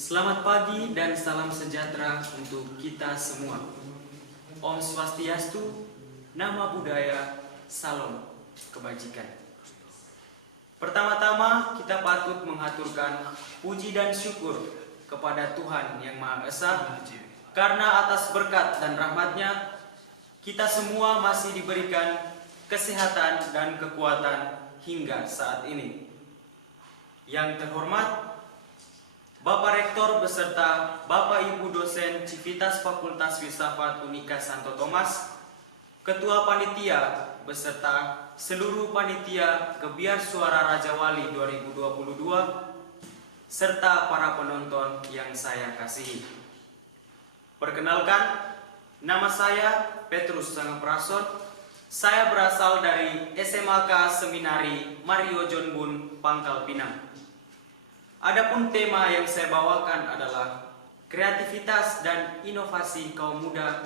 Selamat pagi dan salam sejahtera untuk kita semua. Om Swastiastu, Nama Budaya, Salam Kebajikan. Pertama-tama kita patut mengaturkan puji dan syukur kepada Tuhan Yang Maha Esa, karena atas berkat dan rahmat-Nya kita semua masih diberikan kesehatan dan kekuatan hingga saat ini. Yang terhormat Bapak Rektor beserta Bapak Ibu dosen Civitas Fakultas Filsafat Unika Santo Thomas, Ketua Panitia beserta seluruh panitia Gebiar Suara Raja Wali 2022, serta para penonton yang saya kasihi. Perkenalkan, nama saya Petrus Sangaprasot. Saya berasal dari SMAK Seminari Mario John Bun, Pangkal Pinang. Adapun tema yang saya bawakan adalah kreativitas dan inovasi kaum muda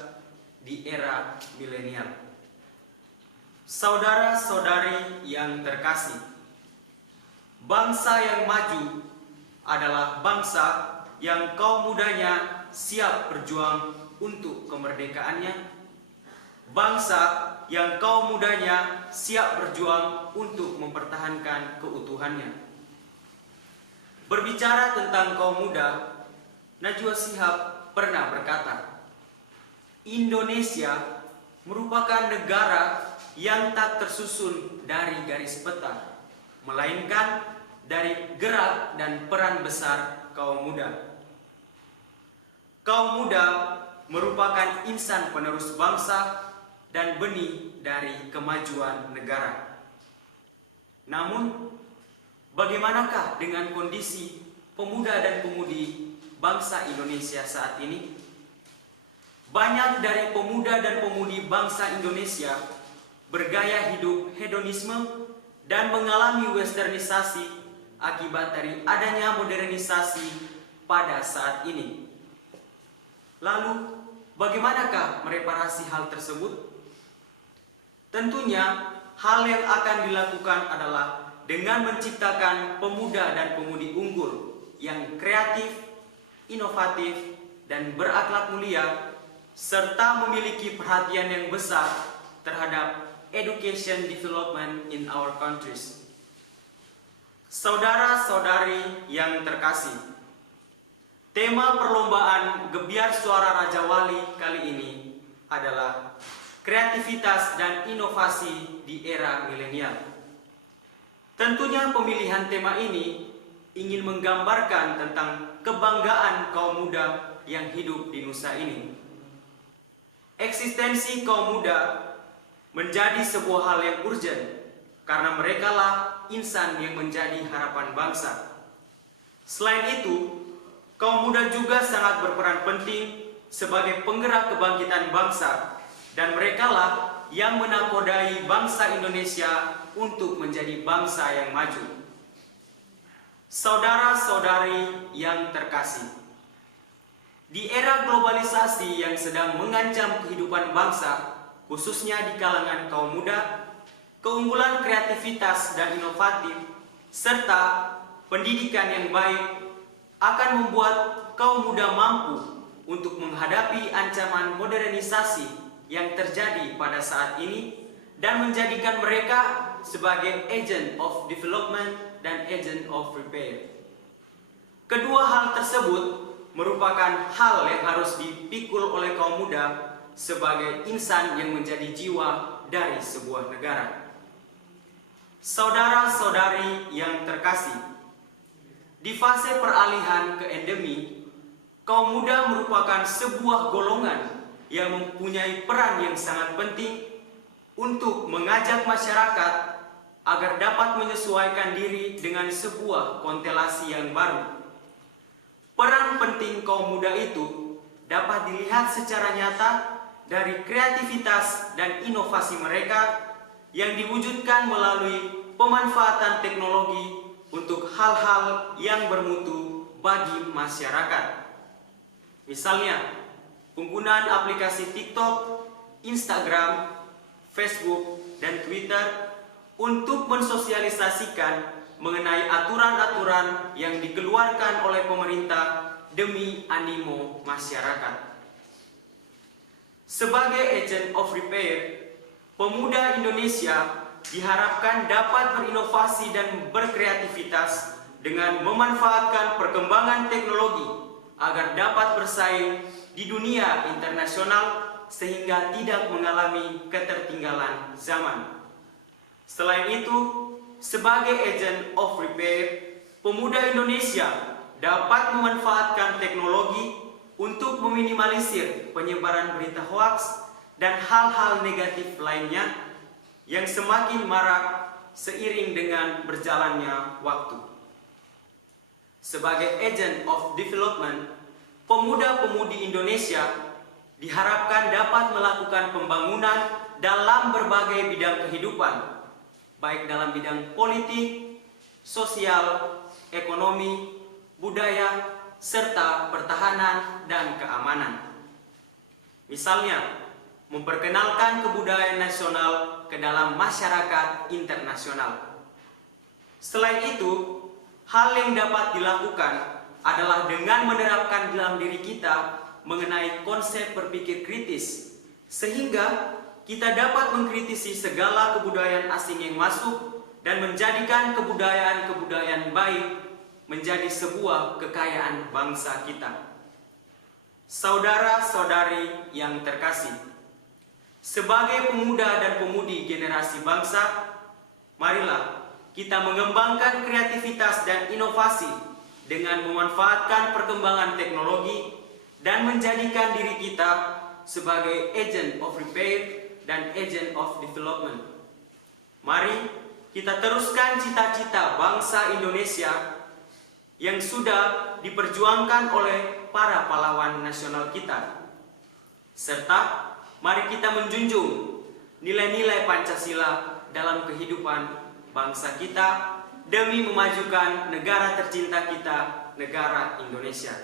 di era milenial. Saudara-saudari yang terkasih, bangsa yang maju adalah bangsa yang kaum mudanya siap berjuang untuk kemerdekaannya, bangsa yang kaum mudanya siap berjuang untuk mempertahankan keutuhannya. Berbicara tentang kaum muda, Najwa Shihab pernah berkata, Indonesia merupakan negara yang tak tersusun dari garis peta, melainkan dari gerak dan peran besar kaum muda. Kaum muda merupakan insan penerus bangsa dan benih dari kemajuan negara. Namun, bagaimanakah dengan kondisi pemuda dan pemudi bangsa Indonesia saat ini? Banyak dari pemuda dan pemudi bangsa Indonesia bergaya hidup hedonisme dan mengalami westernisasi akibat dari adanya modernisasi pada saat ini. Lalu, bagaimanakah mereparasi hal tersebut? Tentunya, hal yang akan dilakukan adalah dengan menciptakan pemuda dan pemudi unggul yang kreatif, inovatif, dan berakhlak mulia, serta memiliki perhatian yang besar terhadap education development in our countries. Saudara-saudari yang terkasih, tema perlombaan Gebiar Suara Raja Wali kali ini adalah kreativitas dan inovasi di era milenial. Tentunya pemilihan tema ini ingin menggambarkan tentang kebanggaan kaum muda yang hidup di Nusa ini. Eksistensi kaum muda menjadi sebuah hal yang urgent karena merekalah insan yang menjadi harapan bangsa. Selain itu, kaum muda juga sangat berperan penting sebagai penggerak kebangkitan bangsa, dan merekalah yang menakodai bangsa Indonesia untuk menjadi bangsa yang maju. Saudara-saudari yang terkasih, di era globalisasi yang sedang mengancam kehidupan bangsa, khususnya di kalangan kaum muda, keunggulan kreativitas dan inovatif, serta pendidikan yang baik akan membuat kaum muda mampu untuk menghadapi ancaman modernisasi yang terjadi pada saat ini dan menjadikan mereka sebagai agent of development dan agent of repair. Kedua hal tersebut merupakan hal yang harus dipikul oleh kaum muda sebagai insan yang menjadi jiwa dari sebuah negara. Saudara-saudari yang terkasih, di fase peralihan ke endemi, kaum muda merupakan sebuah golongan yang mempunyai peran yang sangat penting untuk mengajak masyarakat agar dapat menyesuaikan diri dengan sebuah konstelasi yang baru. Peran penting kaum muda itu dapat dilihat secara nyata dari kreativitas dan inovasi mereka yang diwujudkan melalui pemanfaatan teknologi untuk hal-hal yang bermutu bagi masyarakat. Misalnya, penggunaan aplikasi TikTok, Instagram, Facebook, dan Twitter untuk mensosialisasikan mengenai aturan-aturan yang dikeluarkan oleh pemerintah demi animo masyarakat. Sebagai agent of repair, pemuda Indonesia diharapkan dapat berinovasi dan berkreativitas dengan memanfaatkan perkembangan teknologi agar dapat bersaing di dunia internasional sehingga tidak mengalami ketertinggalan zaman. Selain itu, sebagai agent of repair, pemuda Indonesia dapat memanfaatkan teknologi untuk meminimalisir penyebaran berita hoaks dan hal-hal negatif lainnya yang semakin marak seiring dengan berjalannya waktu. Sebagai agent of development, pemuda-pemudi Indonesia diharapkan dapat melakukan pembangunan dalam berbagai bidang kehidupan, baik dalam bidang politik, sosial, ekonomi, budaya, serta pertahanan dan keamanan. Misalnya, memperkenalkan kebudayaan nasional ke dalam masyarakat internasional. Selain itu, hal yang dapat dilakukan adalah dengan menerapkan dalam diri kita mengenai konsep berpikir kritis, sehingga kita dapat mengkritisi segala kebudayaan asing yang masuk dan menjadikan kebudayaan-kebudayaan baik menjadi sebuah kekayaan bangsa kita. Saudara-saudari yang terkasih, sebagai pemuda dan pemudi generasi bangsa, marilah kita mengembangkan kreativitas dan inovasi dengan memanfaatkan perkembangan teknologi dan menjadikan diri kita sebagai agent of repair dan agent of development. Mari kita teruskan cita-cita bangsa Indonesia yang sudah diperjuangkan oleh para pahlawan nasional kita. Serta mari kita menjunjung nilai-nilai Pancasila dalam kehidupan bangsa kita demi memajukan negara tercinta kita, negara Indonesia.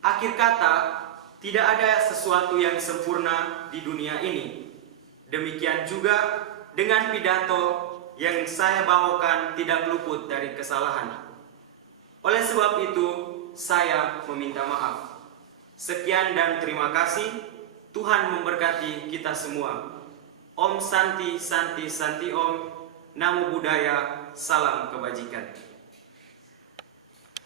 Akhir kata, tidak ada sesuatu yang sempurna di dunia ini. Demikian juga dengan pidato yang saya bawakan tidak luput dari kesalahan. Oleh sebab itu, saya meminta maaf. Sekian dan terima kasih. Tuhan memberkati kita semua. Om Santi Santi Santi Om. Namo Buddhaya. Salam kebajikan.